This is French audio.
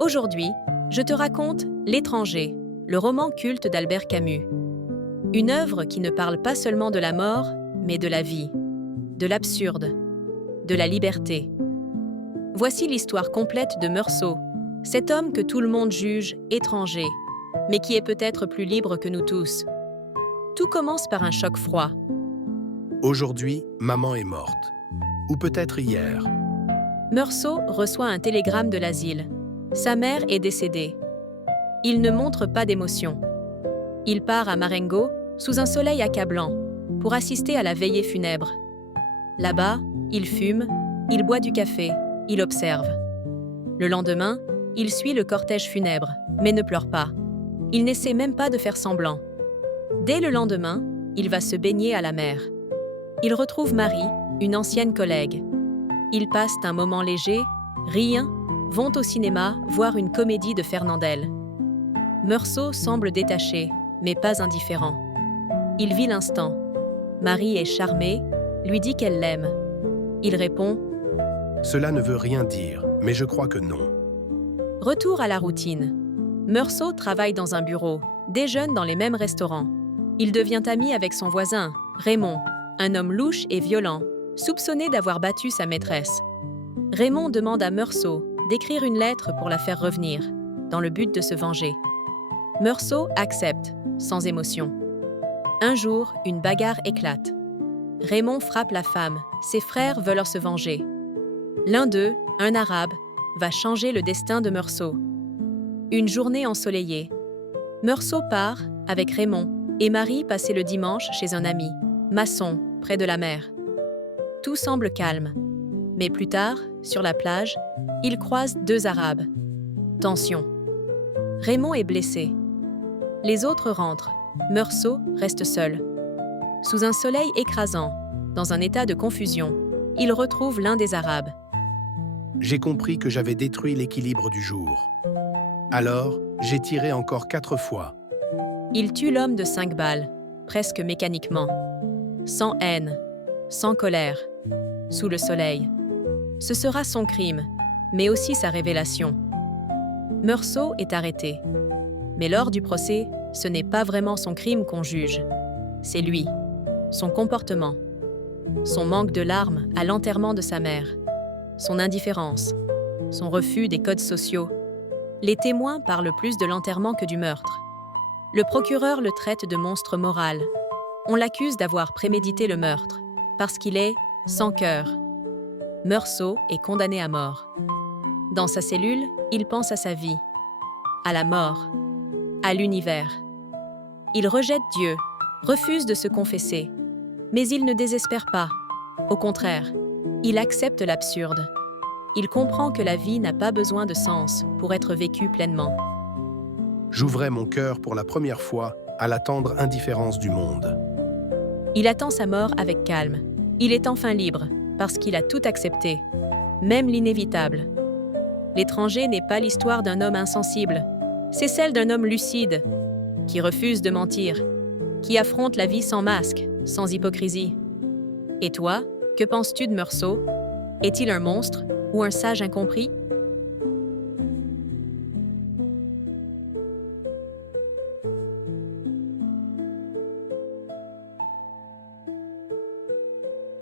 Aujourd'hui, je te raconte L'étranger, le roman culte d'Albert Camus. Une œuvre qui ne parle pas seulement de la mort, mais de la vie, de l'absurde, de la liberté. Voici l'histoire complète de Meursault, cet homme que tout le monde juge étranger, mais qui est peut-être plus libre que nous tous. Tout commence par un choc froid. Aujourd'hui, maman est morte. Ou peut-être hier. Meursault reçoit un télégramme de l'asile. Sa mère est décédée. Il ne montre pas d'émotion. Il part à Marengo, sous un soleil accablant, pour assister à la veillée funèbre. Là-bas, il fume, il boit du café, il observe. Le lendemain, il suit le cortège funèbre, mais ne pleure pas. Il n'essaie même pas de faire semblant. Dès le lendemain, il va se baigner à la mer. Il retrouve Marie, une ancienne collègue. Ils passent un moment léger, rient, vont au cinéma voir une comédie de Fernandel. Meursault semble détaché, mais pas indifférent. Il vit l'instant. Marie est charmée, lui dit qu'elle l'aime. Il répond « Cela ne veut rien dire, mais je crois que non. » Retour à la routine. Meursault travaille dans un bureau, déjeune dans les mêmes restaurants. Il devient ami avec son voisin, Raymond, un homme louche et violent, soupçonné d'avoir battu sa maîtresse. Raymond demande à Meursault d'écrire une lettre pour la faire revenir, dans le but de se venger. Meursault accepte, sans émotion. Un jour, une bagarre éclate. Raymond frappe la femme, ses frères veulent se venger. L'un d'eux, un arabe, va changer le destin de Meursault. Une journée ensoleillée. Meursault part, avec Raymond, et Marie passer le dimanche chez un ami, maçon, près de la mer. Tout semble calme. Mais plus tard, sur la plage, ils croisent deux Arabes. Tension. Raymond est blessé. Les autres rentrent. Meursault reste seul. Sous un soleil écrasant, dans un état de confusion, il retrouve l'un des Arabes. J'ai compris que j'avais détruit l'équilibre du jour. Alors, j'ai tiré encore 4 fois. Il tue l'homme de 5 balles, presque mécaniquement. Sans haine, sans colère, sous le soleil. Ce sera son crime, mais aussi sa révélation. Meursault est arrêté. Mais lors du procès, ce n'est pas vraiment son crime qu'on juge. C'est lui, son comportement, son manque de larmes à l'enterrement de sa mère, son indifférence, son refus des codes sociaux. Les témoins parlent plus de l'enterrement que du meurtre. Le procureur le traite de monstre moral. On l'accuse d'avoir prémédité le meurtre, parce qu'il est sans cœur. Meursault est condamné à mort. Dans sa cellule, il pense à sa vie, à la mort, à l'univers. Il rejette Dieu, refuse de se confesser. Mais il ne désespère pas. Au contraire, il accepte l'absurde. Il comprend que la vie n'a pas besoin de sens pour être vécue pleinement. J'ouvrais mon cœur pour la première fois à la tendre indifférence du monde. Il attend sa mort avec calme. Il est enfin libre, parce qu'il a tout accepté, même l'inévitable. L'étranger n'est pas l'histoire d'un homme insensible, c'est celle d'un homme lucide, qui refuse de mentir, qui affronte la vie sans masque, sans hypocrisie. Et toi, que penses-tu de Meursault? Est-il un monstre ou un sage incompris?